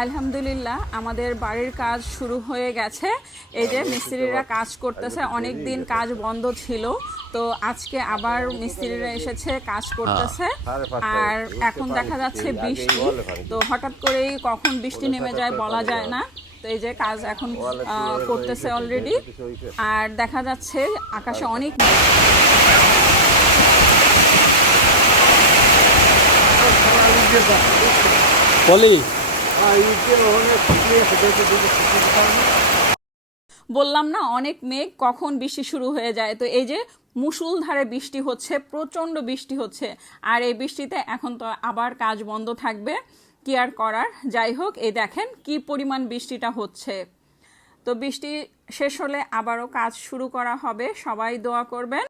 আলহামদুলিল্লাহ আমাদের বাড়ির কাজ শুরু হয়ে গেছে। এই যে মিস্ত্রিরা কাজ করতেছে, অনেক দিন কাজ বন্ধ ছিল, তো আজকে আবার মিস্ত্রিরা এসেছে, কাজ করতেছে। আর এখন দেখা যাচ্ছে বৃষ্টি, তো হঠাৎ করেই কখন বৃষ্টি নেমে যায় বলা যায় না। তো এই যে কাজ এখন করতেছে অলরেডি। আর দেখা যাচ্ছে আকাশে অনেক পলি বললাম না অনেক মেঘ, কখন বৃষ্টি শুরু হয়ে যায়। তো এই যে মুষলধারে বৃষ্টি হচ্ছে, প্রচণ্ড বৃষ্টি হচ্ছে। আর এই বৃষ্টিতে এখন তো আবার কাজ বন্ধ থাকবে, কি আর করার। যাই হোক, এই দেখেন কি পরিমাণ বৃষ্টিটা হচ্ছে। তো বৃষ্টি শেষ হলে আবারও কাজ শুরু করা হবে, সবাই দোয়া করবেন।